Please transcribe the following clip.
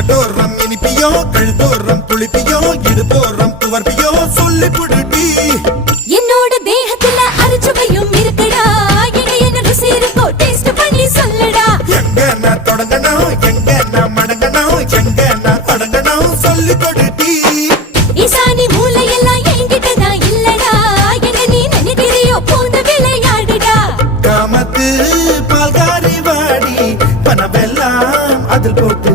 உதட்டோரம் இனிப்பியோ கழுத்தோரம் புளிப்பியோ இடுப்போரம் துவர்ப்பியோ சொல்லி புடுட்டி என்னோட தேகத்துல அரிச்சுவையும் இருக்குடா என்ன ருசி இருக்கோ டேஸ்ட் பண்ணி சொல்லடா எங்க நான் தொடங்கணும் எங்க நான் மடங்கணும் எங்க நான் தொடங்கணும் சொல்லி கொடுட்டி ஈசானி மூளையெல்லாம் என்கிட்டதான் இல்லடா என்ன நீ நினைக்கிறியோ போன விளையாடுடா காமத்து பால்காரி வாடி பணமெல்லாம் அதில் போட்டு